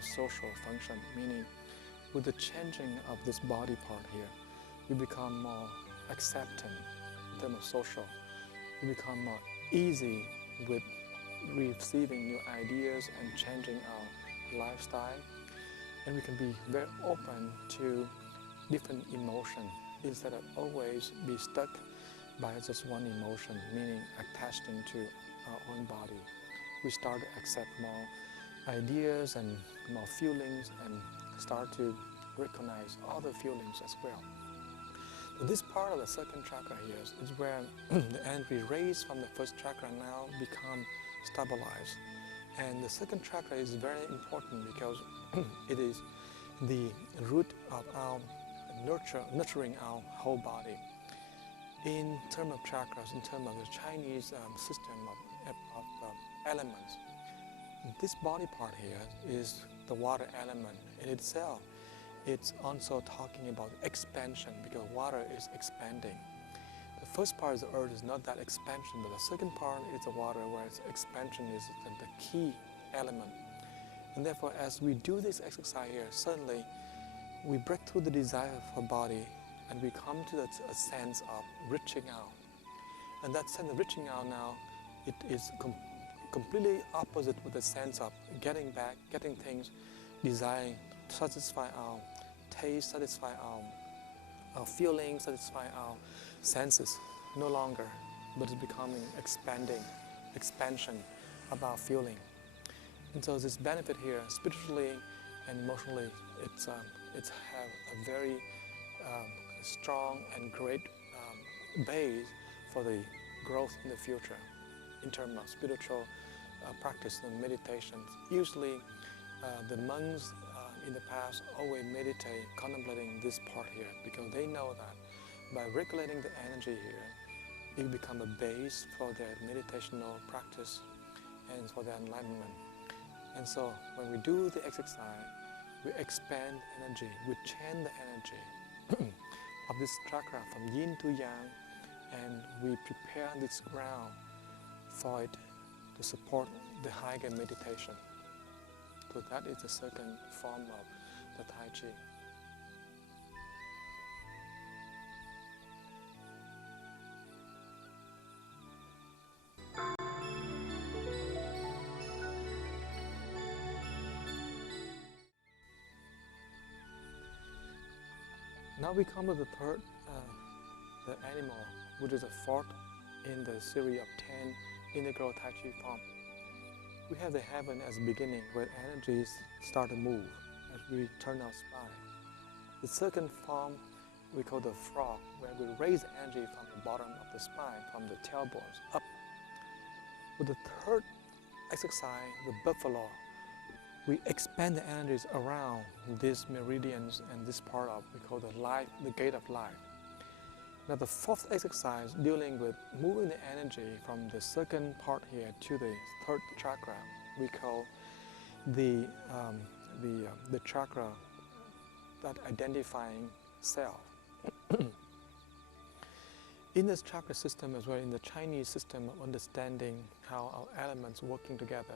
of social function, meaning with the changing of this body part here, we become more accepting in terms of social. We become more easy with receiving new ideas and changing our lifestyle. And we can be very open to different emotion instead of always be stuck by just one emotion, meaning attached into our own body. We start to accept more ideas and more feelings and start to recognize other feelings as well. So this part of the second chakra here is where the energy raised from the first chakra now become stabilized. And the second chakra is very important because it is the root of our nurturing our whole body. In terms of chakras, in terms of the Chinese system of elements, this body part here is the water element in itself. It's also talking about expansion because water is expanding. The first part of the earth is not that expansion, but the second part is the water where its expansion is the key element. And therefore, as we do this exercise here, suddenly we break through the desire of our body and we come to a sense of reaching out. And that sense of reaching out now, it is completely opposite with the sense of getting back, getting things, desiring, satisfy our taste, satisfy our feelings, satisfy our senses, no longer, but it's becoming expansion of our feeling. And so this benefit here, spiritually and emotionally, it's have a very strong and great base for the growth in the future in terms of spiritual practice and meditations. Usually the monks in the past always meditate contemplating this part here because they know that by regulating the energy here, it becomes a base for their meditational practice and for their enlightenment. And so when we do the exercise, we expand energy, we change the energy of this chakra from yin to yang, and we prepare this ground for it to support the higher meditation. So that is the second form of the Tai Chi. Now we come to the third, the animal, which is the fourth in the series of 10 integral Tai Chi forms. We have the heaven as a beginning where energies start to move as we turn our spine. The second form we call the frog, where we raise energy from the bottom of the spine, from the tailbones up. With the third exercise, the buffalo, we expand the energies around these meridians and this part of we call the gate of life. Now the fourth exercise dealing with moving the energy from the second part here to the third chakra, we call the chakra that identifying self. In this chakra system as well, in the Chinese system of understanding how our elements working together,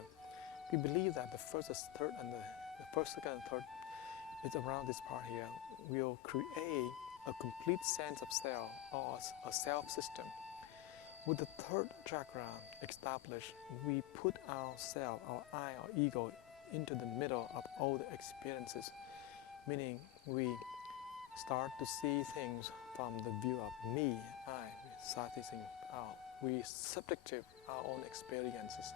we believe that the first, third, and the first, second, and third is around this part here. We'll create a complete sense of self or a self system. With the third chakra established, we put ourself, our I, our ego, into the middle of all the experiences, meaning we start to see things from the view of me, I, we start thinking out. We subjective our own experiences.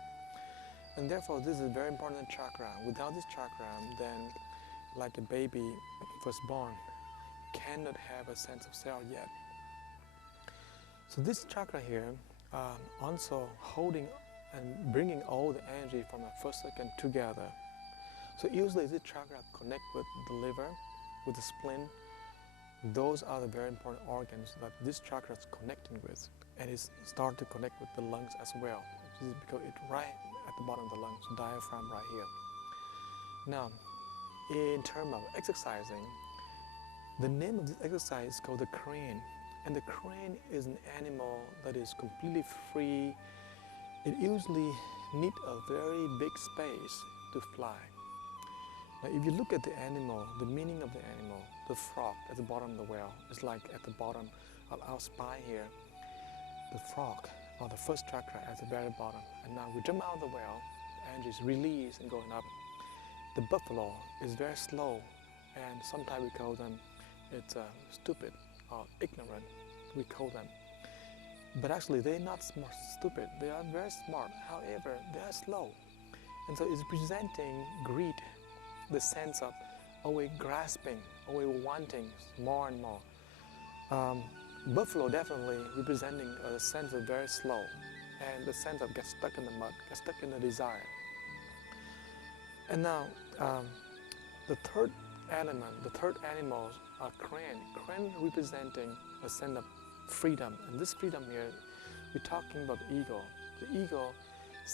And therefore, this is a very important chakra. Without this chakra, then, like a baby first born, cannot have a sense of self yet. So this chakra here, also holding and bringing all the energy from the first, second together. So usually this chakra connect with the liver, with the spleen. Those are the very important organs that this chakra is connecting with, and it start to connect with the lungs as well. This is because it's right at the bottom of the lungs, diaphragm right here. Now, in terms of exercising, the name of this exercise is called the crane. And the crane is an animal that is completely free. It usually needs a very big space to fly. Now, if you look at the animal, the meaning of the animal, the frog at the bottom of the well is like at the bottom of our spine here. The frog, or the first chakra, at the very bottom. And now we jump out of the well, the energy is released and going up. The buffalo is very slow, and sometimes we call them it's stupid or ignorant. We call them. But actually, they're not smart, stupid. They are very smart. However, they are slow. And so it's presenting greed, the sense of always grasping, always wanting more and more. Buffalo definitely representing a sense of very slow and the sense of get stuck in the mud, get stuck in the desire. And now, the third element, the third animals are crane. Crane representing a sense of freedom. And this freedom here, we're talking about the ego. The ego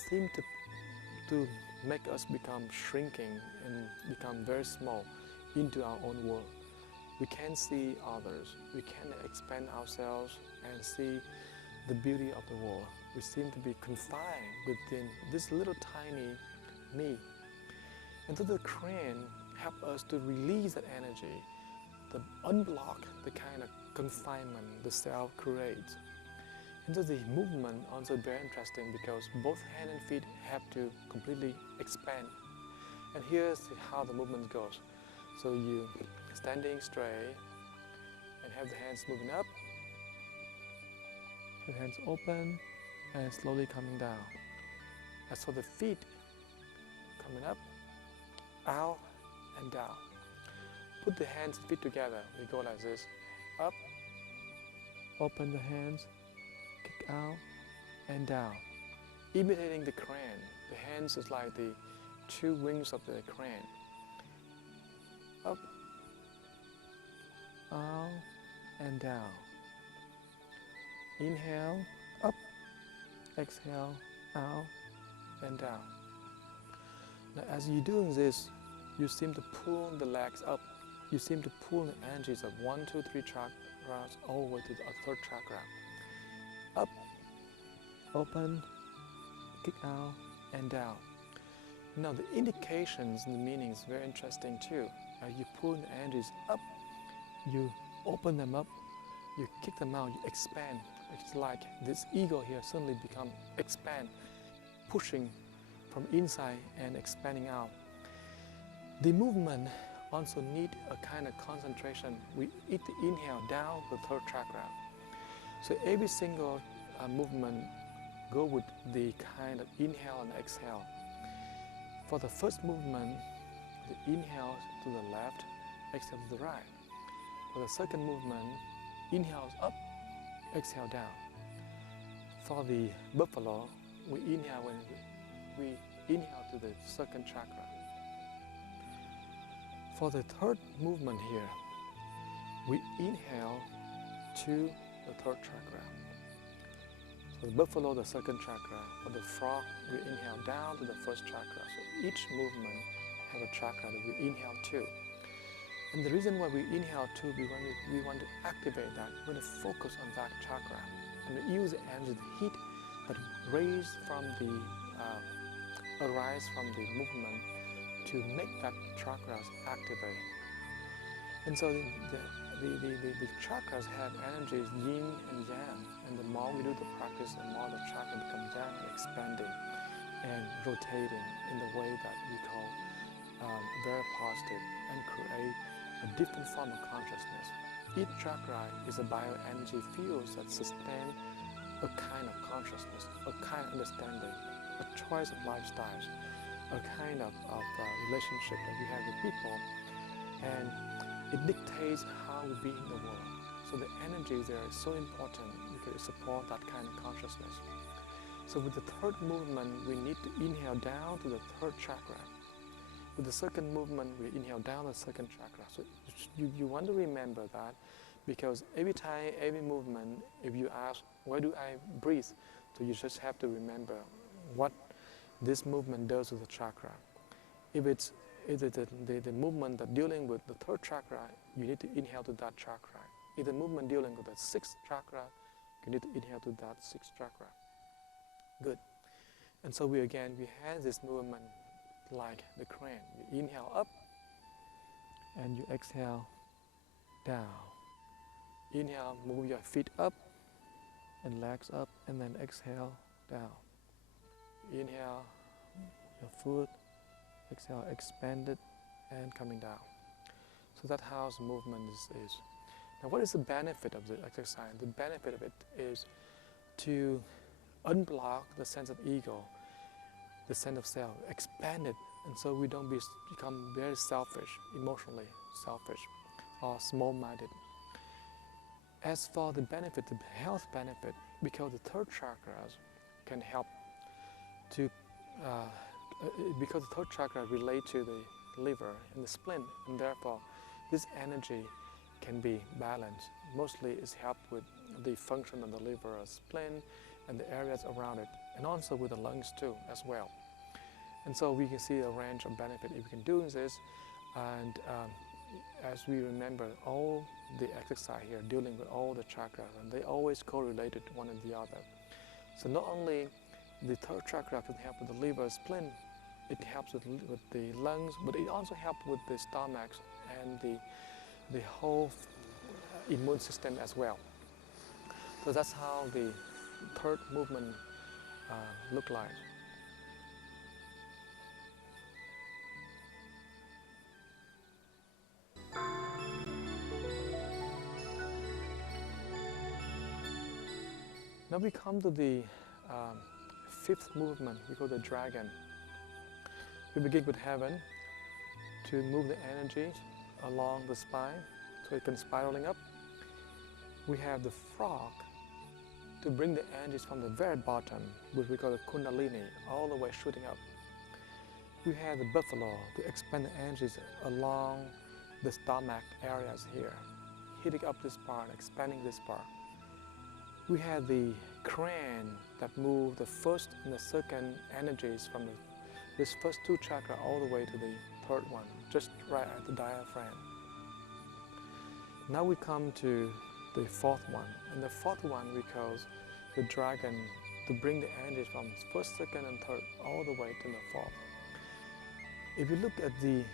seems to make us become shrinking and become very small into our own world. We can't see others. We can't expand ourselves and see the beauty of the world. We seem to be confined within this little tiny me. And so the crane helps us to release that energy, to unblock the kind of confinement the self creates. And so the movement also very interesting because both hand and feet have to completely expand. And here's how the movement goes. So you standing straight and have the hands moving up, the hands open and slowly coming down. As for the feet, coming up, out and down. Put the hands and feet together. We go like this. Up, open the hands, kick out and down. Imitating the crane. The hands is like the two wings of the crane. Up, out and down. Inhale, up, exhale, out and down. Now as you're doing this, you seem to pull the legs up. You seem to pull the energies of 1, 2, 3 chakras over to the third chakra. Up, open, kick out and down. Now the indications and the meaning is very interesting too. You pull the energies up, you open them up, you kick them out, you expand. It's like this ego here suddenly become expand, pushing from inside and expanding out. The movement also need a kind of concentration. We inhale down the third chakra. So every single movement go with the kind of inhale and exhale. For the first movement, the inhale to the left, exhale to the right. For the second movement, inhales up, exhale down. For the buffalo, we inhale when we inhale to the second chakra. For the third movement here, we inhale to the third chakra. For the buffalo, the second chakra. For the frog, we inhale down to the first chakra. So each movement has a chakra that we inhale to. And the reason why we inhale to, we want to activate that, we want to focus on that chakra. And we use the energy, the heat that arise from the movement to make that chakras activate. And so the chakras have energies yin and yang, and the more we do the practice, the more the chakra becomes yang, expanding and rotating in the way that we call very positive and create a different form of consciousness. Each chakra is a bioenergy field that sustains a kind of consciousness, a kind of understanding, a choice of lifestyles, a kind of relationship that we have with people, and it dictates how we be in the world. So the energy there is so important because it supports that kind of consciousness. So with the third movement, we need to inhale down to the third chakra. With the second movement, we inhale down the second chakra. So you want to remember that, because every time, every movement, if you ask, where do I breathe? So you just have to remember what this movement does to the chakra. If it's the movement that dealing with the third chakra, you need to inhale to that chakra. If the movement dealing with the sixth chakra, you need to inhale to that sixth chakra. Good. And so we have this movement like the crane. We inhale up, and you exhale down. Inhale, move your feet up and legs up, and then exhale down. Inhale, your foot, exhale, expand it and coming down. So that's how the movement is. Now what is the benefit of the exercise? The benefit of it is to unblock the sense of ego, the sense of self, expand it, and so we don't become very selfish, emotionally selfish, or small-minded. As for the benefit, the health benefit, because the third chakras can help to, because the third chakra relate to the liver and the spleen, and therefore this energy can be balanced. Mostly it's helped with the function of the liver, spleen, and the areas around it, and also with the lungs too as well. And so we can see a range of benefit if we can do this. And as we remember, all the exercise here dealing with all the chakras, and they always correlated one and the other. So not only the third chakra can help with the liver, spleen, it helps with the lungs, but it also helps with the stomach and the whole immune system as well. So that's how the third movement look like. Now we come to the fifth movement, we call the dragon. We begin with heaven to move the energy along the spine so it can spiraling up. We have the frog to bring the energies from the very bottom, which we call the kundalini, all the way shooting up. We have the buffalo to expand the energies along the stomach areas here, hitting up this part, expanding this part. We have the crane that move the first and the second energies from this first two chakras all the way to the third one, just right at the diaphragm. Now we come to the fourth one, and the fourth one we call the dragon to bring the energies from first, second, and third all the way to the fourth. If you look at the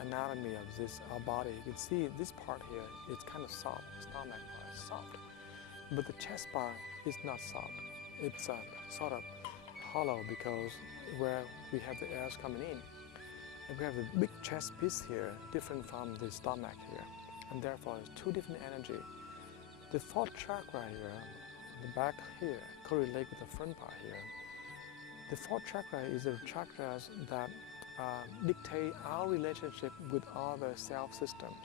anatomy of this our body, you can see this part here is kind of soft, stomach part is soft. But the chest part is not soft. It's sort of hollow because where we have the air coming in. And we have a big chest piece here, different from the stomach here. And therefore, it's two different energy. The fourth chakra here, the back here, correlate with the front part here. The fourth chakra is the chakras that dictate our relationship with other self-systems.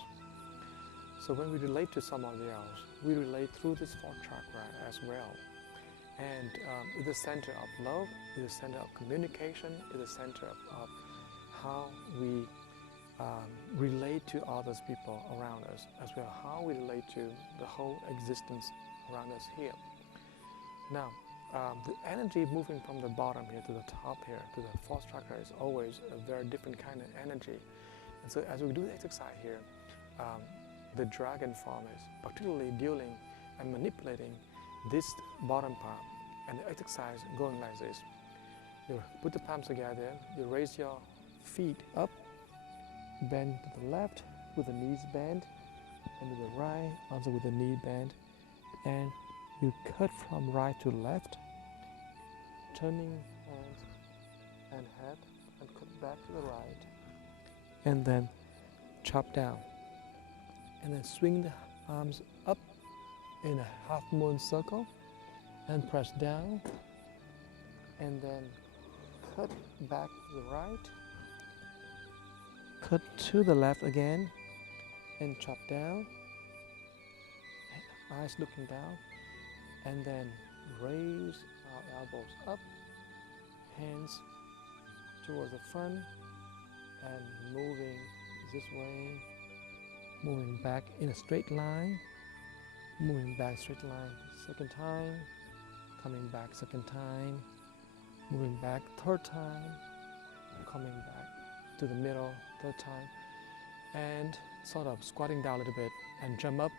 So when we relate to somebody else, we relate through this fourth chakra as well. And it's the center of love, it's the center of communication, it's the center of how we relate to others people around us, as well as how we relate to the whole existence around us here. Now, the energy moving from the bottom here to the top here, to the fourth chakra, is always a very different kind of energy. And so as we do the exercise here, the dragon form is particularly dealing and manipulating this bottom part, and the exercise going like this. You put the palms together, you raise your feet up, bend to the left with the knees bent, and to the right also with the knee bent, and you cut from right to left, turning hands and head, and cut back to the right, and then chop down. And then swing the arms up in a half moon circle and press down, and then cut back to the right, cut to the left again and chop down, eyes looking down, and then raise our elbows up, hands towards the front, and moving this way, moving back in a straight line, moving back straight line second time, coming back second time, moving back third time, coming back to the middle third time, and sort of squatting down a little bit and jump up.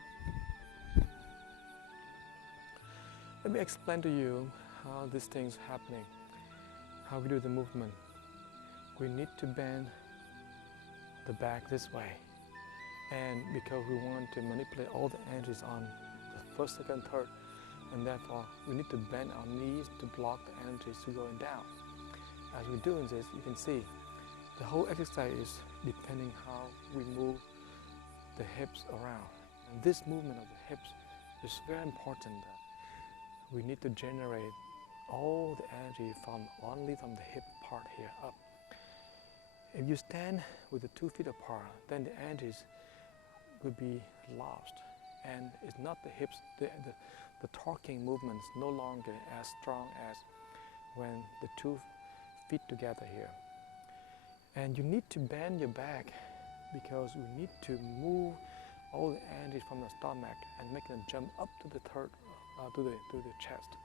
Let me explain to you how this thing's happening, how we do the movement. We need to bend the back this way. And because we want to manipulate all the energies on the first, second, third, and therefore we need to bend our knees to block the energies to going down. As we're doing this, you can see the whole exercise is depending how we move the hips around. And this movement of the hips is very important. We need to generate all the energy from only from the hip part here up. If you stand with the 2 feet apart, then the energies will be lost, and it's not the hips, the torquing movement is no longer as strong as when the 2 feet together here. And you need to bend your back because we need to move all the energy from the stomach and make them jump up to the third, to the chest.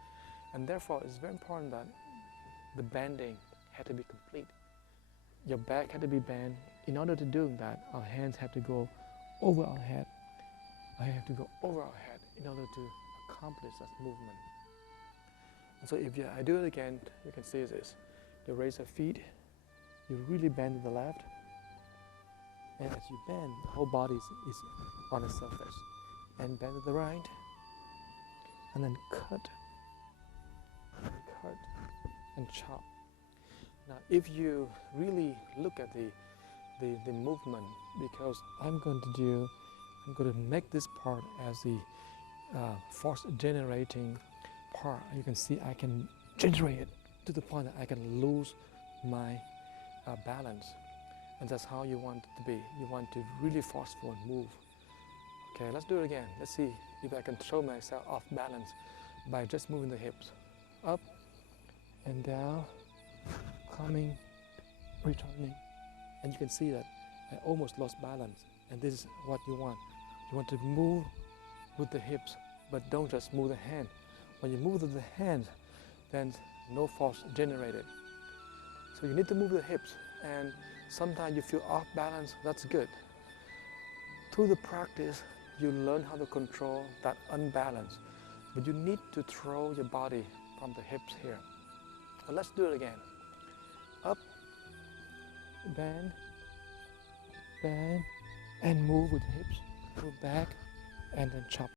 And therefore, it's very important that the bending had to be complete. Your back had to be bent. In order to do that, our hands have to go over our head. I have to go over our head in order to accomplish that movement. And so if I do it again, you can see this. You raise your feet, you really bend to the left, and as you bend, the whole body is on the surface. And bend to the right, and then cut, and chop. Now, if you really look at the movement, because I'm going to make this part as the force generating part. You can see I can generate it to the point that I can lose my balance. And that's how you want it to be. You want to really forceful and move. Okay, let's do it again. Let's see if I can throw myself off balance by just moving the hips. Up and down, coming, returning. And you can see that I almost lost balance. And this is what you want. You want to move with the hips, but don't just move the hand. When you move with the hand, then no force generated. So you need to move the hips, and sometimes you feel off balance, that's good. Through the practice, you learn how to control that unbalance, but you need to throw your body from the hips here. So let's do it again. Up, bend, bend, and move with the hips. Move back, and then chop